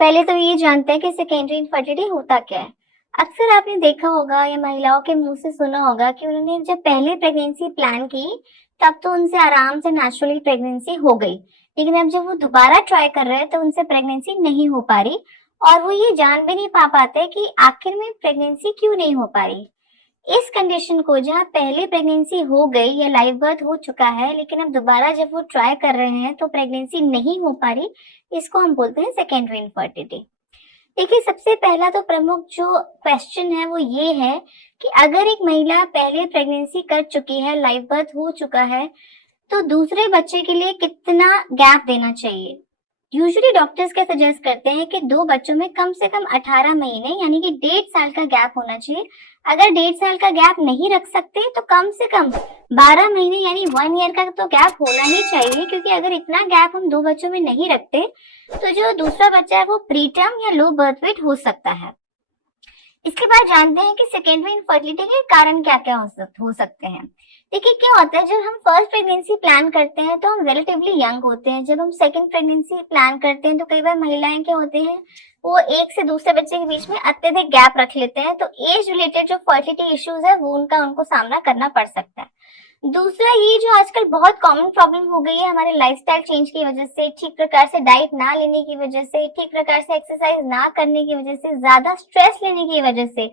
पहले तो ये जानते हैं कि सेकेंडरी इनफर्टिलिटी होता क्या है। अक्सर आपने देखा होगा या महिलाओं के मुंह से सुना होगा कि उन्होंने जब पहले प्रेगनेंसी प्लान की तब तो उनसे आराम से नेचुरली प्रेगनेंसी हो गई, लेकिन अब जब वो दोबारा ट्राई कर रहे हैं तो उनसे प्रेगनेंसी नहीं हो पा रही और वो ये जान भी नहीं पा पाते कि आखिर में प्रेगनेंसी क्यों नहीं हो पा रही। इस कंडीशन को जहाँ पहले प्रेगनेंसी हो गई या लाइव बर्थ हो चुका है लेकिन अब दोबारा जब वो ट्राई कर रहे हैं तो प्रेगनेंसी नहीं हो पा रही, इसको हम बोलते हैं सेकेंडरी इनफर्टिलिटी। देखिए, सबसे पहला तो प्रमुख जो क्वेश्चन है वो ये है कि अगर एक महिला पहले प्रेगनेंसी कर चुकी है, लाइव बर्थ हो चुका है, तो दूसरे बच्चे के लिए कितना गैप देना चाहिए। यूजुअली डॉक्टर्स क्या सजेस्ट करते हैं कि दो बच्चों में कम से कम 18 महीने यानी कि 1.5 साल का गैप होना चाहिए। अगर 1.5 साल का गैप नहीं रख सकते तो कम से कम 12 महीने यानी 1 ईयर का तो गैप होना ही चाहिए, क्योंकि अगर इतना गैप हम दो बच्चों में नहीं रखते तो जो दूसरा बच्चा है वो प्रीटर्म या लो बर्थ वेट हो सकता है। इसके बाद जानते हैं कि सेकेंडरी इनफर्टिलिटी के कारण क्या क्या हो सकते हैं। देखिए, क्या होता है, जब हम फर्स्ट प्रेगनेंसी प्लान करते हैं तो हम रिलेटिवली यंग होते हैं। जब हम सेकंड प्रेगनेंसी प्लान करते हैं तो कई बार महिलाएं क्या होते हैं, वो एक से दूसरे बच्चे के बीच में अत्यधिक गैप रख लेते हैं, तो एज रिलेटेड जो फर्टिलिटी इश्यूज है वो उनको सामना करना पड़ सकता है। दूसरा, ये जो आजकल बहुत कॉमन प्रॉब्लम हो गई है हमारे लाइफस्टाइल चेंज की वजह से, ठीक प्रकार से डाइट ना लेने की वजह से, ठीक प्रकार से एक्सरसाइज ना करने की वजह से, ज्यादा स्ट्रेस लेने की वजह से,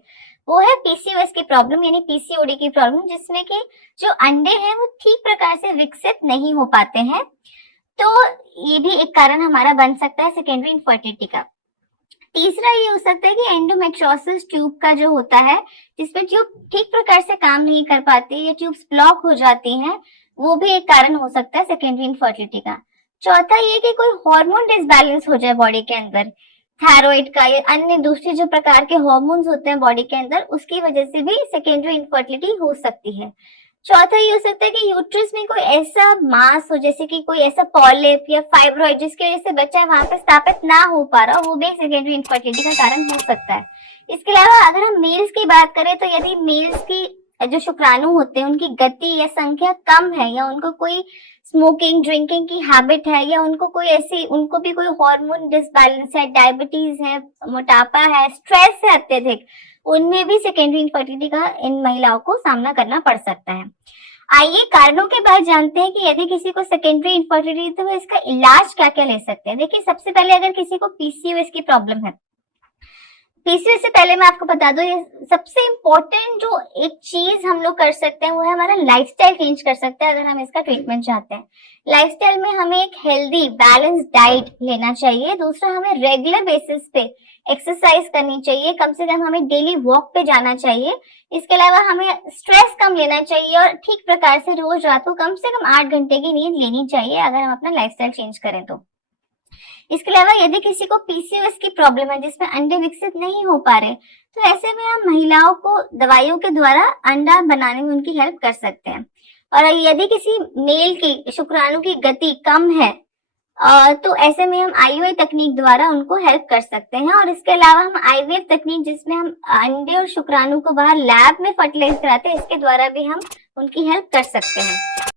वो है पीसीओएस की प्रॉब्लम यानी पीसीओडी की प्रॉब्लम, जिसमें कि जो अंडे हैं वो ठीक प्रकार से विकसित नहीं हो पाते हैं। तो ये भी एक कारण हमारा बन सकता है सेकेंडरी इनफर्टिलिटी का। तीसरा ये हो सकता है कि एंडोमेट्रियोसिस ट्यूब का जो होता है, जिसमें ट्यूब ठीक प्रकार से काम नहीं कर पाती या ट्यूब्स ब्लॉक हो जाती हैं, वो भी एक कारण हो सकता है सेकेंडरी इनफर्टिलिटी का। चौथा ये कि कोई हार्मोन डिसबैलेंस हो जाए बॉडी के अंदर, थायराइड का या अन्य दूसरे जो प्रकार के हार्मोन्स होते हैं बॉडी के अंदर, उसकी वजह से भी सेकेंडरी इनफर्टिलिटी हो सकती है। चौथा ये हो सकता है कि यूट्रस में कोई ऐसा मास हो, जैसे कि कोई ऐसा पॉलिप या फाइब्रॉइड, जिसकी वजह से बच्चा वहां पे स्थापित ना हो पा रहा, वो भी सेकेंडरी इनफर्टिलिटी का कारण हो सकता है। इसके अलावा अगर हम मेल्स की बात करें तो यदि मेल्स की जो शुक्राणु होते हैं उनकी गति या संख्या कम है, या उनको कोई स्मोकिंग ड्रिंकिंग की हैबिट है, या उनको कोई ऐसी उनको भी कोई हार्मोन डिसबैलेंस है, डायबिटीज है, मोटापा है, स्ट्रेस है अत्यधिक, उनमें भी सेकेंडरी इनफर्टिलिटी का इन महिलाओं को सामना करना पड़ सकता है। आइए कारणों के बाद जानते हैं कि यदि किसी को सेकेंडरी इनफर्टिलिटी तो इसका इलाज क्या क्या ले सकते हैं। देखिए, सबसे पहले अगर किसी को पीसीओएस की प्रॉब्लम है, पीसीओएस से पहले मैं आपको बता दूं, ये सबसे इम्पोर्टेंट जो एक चीज हम लोग कर सकते हैं वो है हमारा लाइफस्टाइल चेंज कर सकते हैं अगर हम इसका ट्रीटमेंट चाहते हैं। लाइफस्टाइल में हमें एक हेल्दी बैलेंस डाइट लेना चाहिए। दूसरा, हमें रेगुलर बेसिस पे एक्सरसाइज करनी चाहिए, कम से कम हमें डेली वॉक पे जाना चाहिए। इसके अलावा हमें स्ट्रेस कम लेना चाहिए और ठीक प्रकार से रोज रात को कम से कम 8 घंटे की नींद लेनी चाहिए अगर हम अपना लाइफस्टाइल चेंज करें तो। इसके अलावा यदि किसी को पीसीओएस की प्रॉब्लम है जिसमें अंडे विकसित नहीं हो पा रहे, तो ऐसे में हम महिलाओं को दवाइयों के द्वारा अंडा बनाने में उनकी हेल्प कर सकते हैं। और यदि किसी मेल की शुक्राणु की गति कम है तो ऐसे में हम आईयूआई तकनीक द्वारा उनको हेल्प कर सकते हैं। और इसके अलावा हम आईवीएफ तकनीक, जिसमें हम अंडे और शुक्राणु को बाहर लैब में फर्टिलाइज कराते हैं, इसके द्वारा भी हम उनकी हेल्प कर सकते हैं।